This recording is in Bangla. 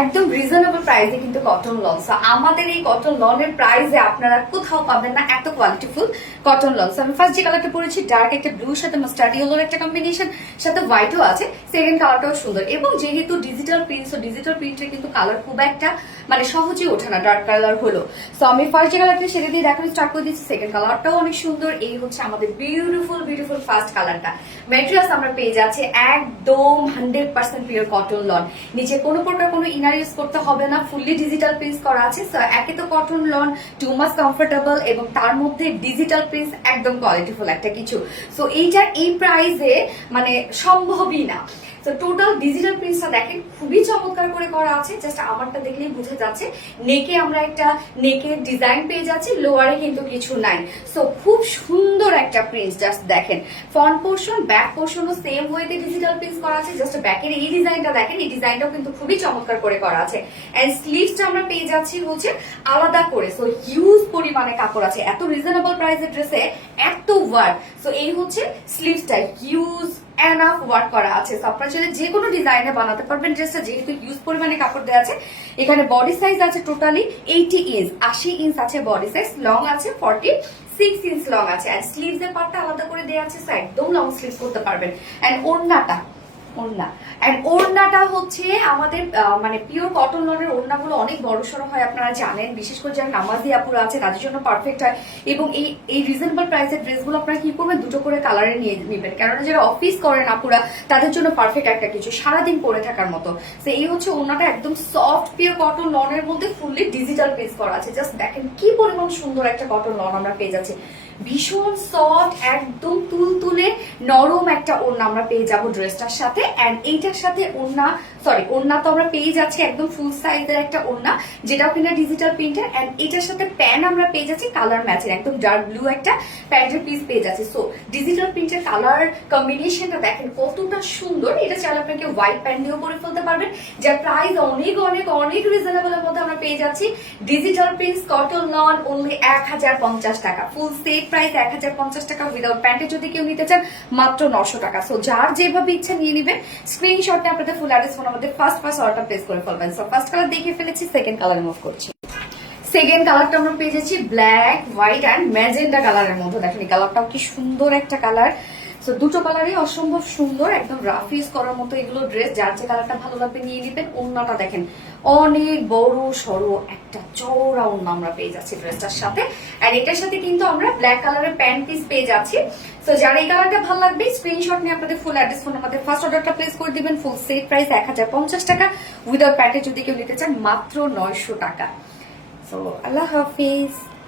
একদম রিজনেবল প্রাইসে কিন্তু কটন লন। সো আমাদের এই কটন লনের প্রাইসে আপনারা কোথাও পাবেন না এত কোয়ালিটিফুল কটন লন। সো আমি ফার্স্ট যে কালারটা পরেছি ডার্ক একটা ব্লুর সাথে মাস্টার্ড ইয়েলোর একটা কম্বিনেশন, সাথে হোয়াইটও আছে। সেকেন্ড কালারটাও সুন্দর, এবং যেহেতু ডিজিটাল প্রিন্ট, সো ডিজিটাল প্রিন্টের কিন্তু কালার খুব একটা মানে সহজে ওঠে না, ডার্ক কালার হলো। সো আমি ফার্স্ট যে কালারটা সেটা দিয়ে দেখানো স্টার্ট করে দিচ্ছি। সেকেন্ড কালারটাও অনেক সুন্দর। এই হচ্ছে আমাদের বিউটিফুল বিউটিফুল ফার্স্ট কালারটা। ম্যাটেরিয়ালস আমরা পেয়ে যাচ্ছি একদম 100% পিওর কটন লন। নিচে কোনো প্রকার কোনো ইনার ইউজ করতে হবে না, ফুললি ডিজিটাল প্রিন্টস করা আছে। সো একে তো কটন লন টু মাস কমফোর্টেবল, এবং তার মধ্যে ডিজিটাল প্রিন্টস একদম কোয়ালিটিফুল একটা কিছু। সো এইটা এই প্রাইসে মানে সম্ভবই না। তো টোটাল ডিজিটাল প্রিন্টসটা দেখেন খুবই চমৎকার করে করা আছে। জাস্ট আমারটা দেখলেই বোঝা যাচ্ছে নেকে আমরা একটা নেকের ডিজাইন পেয়ে যাচ্ছি, লোয়ারে কিন্তু কিছু নাই। সো খুব সুন্দর একটা প্রিন্টস, জাস্ট দেখেন ফ্রন্ট পোর্শন ব্যাক পোর্শনও সেম ওয়েতে ডিজিটাল প্রিন্টস করা আছে। জাস্ট ব্যাকের এই ডিজাইনটা দেখেন, এই ডিজাইনটাও কিন্তু খুবই চমৎকার করে করা আছে। এন্ড স্লিভসটা আমরা পেয়ে যাচ্ছি হচ্ছে আলাদা করে। সো হিউজ পরিমাণে কাপড় আছে এত রিজনেবল প্রাইসের ড্রেসে, এত ওয়ার্ক। সো এই হচ্ছে স্লিভসটা, হিউজ এনাফ ওয়ার্ক করা আছে। আপনারা চাইলে যে কোনো ডিজাইনে বানাতে পারবেন ড্রেসটা, যেহেতু হিউজ পরিমাণে কাপড় দেওয়া আছে। এখানে বডি সাইজ আছে টোটালি 80 ইঞ্চ, 80 ইঞ্চ আছে বডি সাইজ, লং আছে 46 ইঞ্চ লং আছে। এন্ড স্লিভস এর পার্টটা আলাদা করে দেওয়া আছে, সো একদম লং স্লিভস করতে পারবেন। এন্ড ওড়নাটা হচ্ছে আমাদের মানে পিওর কটন লনের ওড়নাগুলো অনেক বড় সড়ো হয়, আপনারা জানেন। বিশেষ করে যারা নামাজি আপুরা আছে তাদের জন্য পারফেক্ট হয়। এবং এই রিজনেবল প্রাইসের ড্রেসগুলো আপনারা কি করবেন, দুটো করে কালারে নিয়ে নেবেন, কারণ যারা অফিস করেন আপুরা তাদের জন্য পারফেক্ট একটা কিছু, সারাদিন পরে থাকার মতো। তো এই হচ্ছে ওড়নাটা, একদম সফট পিওর কটন লনের মধ্যে ফুললি ডিজিটাল পেজ করা আছে। জাস্ট দেখেন কি পরিমাণ সুন্দর একটা কটন লন আমরা পেয়ে যাচ্ছি। ভীষণ সফট, একদম তুলতুলে নরম একটা ওড়না আমরা পেয়ে যাবো ড্রেসটার সাথে। এন্ড এইটার সাথে ওড়না তো আমরা পেয়ে যাচ্ছি একদম ফুল সাইজের একটা ওড়না, যেটাও কিনা ডিজিটাল প্রিন্টের। এন্ড এটার সাথে প্যান্ট আমরা পেয়ে যাচ্ছি কালার ম্যাচের, একদম ডার্ক ব্লু একটা প্যান্টের পিস পেয়ে যাচ্ছি। সো ডিজিটাল প্রিন্টের কালার কম্বিনেশনটা দেখেন কতটা সুন্দর। এটা চাইলে আপনাকে হোয়াইট প্যান্ট দিয়েও পরে ফেলতে পারবেন, যার প্রাইস অনেক অনেক অনেক রিজনেবলের মধ্যে আমরা পেয়ে যাচ্ছি। Digital prints cotton loan only 1050 টাকা, ফুল সেট প্রাইস 1050 টাকা। উইদাউট প্যান্টে যদি কেউ নিতে চান মাত্র 900 টাকা। সো যার যেভাবে ইচ্ছা নিয়ে নিবেন, স্ক্রিনশটে আপনাদের ফুল অ্যাড্রেস ফোন আমাদের ফার্স্ট অর্ডার প্লেস করে ফেলবেন। সো ফার্স্ট কালার দেখে ফেলেছি, সেকেন্ড কালার মুভ করছি। সেকেন্ড কালারটা আমরা পেয়ে যাচ্ছি ব্ল্যাক হোয়াইট অ্যান্ড ম্যাজেন্টা কালারের মধ্যে। দেখেন এই কালারটাও কি সুন্দর একটা কালার। সো দুটো কালারই অসম্ভব সুন্দর, একদম রাফ ইউজ করার মতো এগুলো ড্রেস। যার যে কালারটা ভালো লাগবে নিয়ে নিবেন। ওড়নাটা দেখেন অনেক বড় সড়ো একটা চওড়া ওড়না আমরা পেয়ে যাচ্ছি ড্রেসটার সাথে। আর এটার সাথে কিন্তু আমরা ব্ল্যাক কালারের প্যান্ট পিস পেয়ে যাচ্ছি। সো যারা এই কালারটা ভালো লাগবে স্ক্রিনশট নিয়ে আপনাদের ফুল অ্যাড্রেস ফোন আমাদের ফার্স্ট অর্ডারটা প্লেস করে দিবেন। ফুল সেট প্রাইস 1050 টাকা। উইদাউট প্যান্টে যদি কেউ নিতে চান মাত্র 900 টাকা। সো আল্লাহ হাফিজ।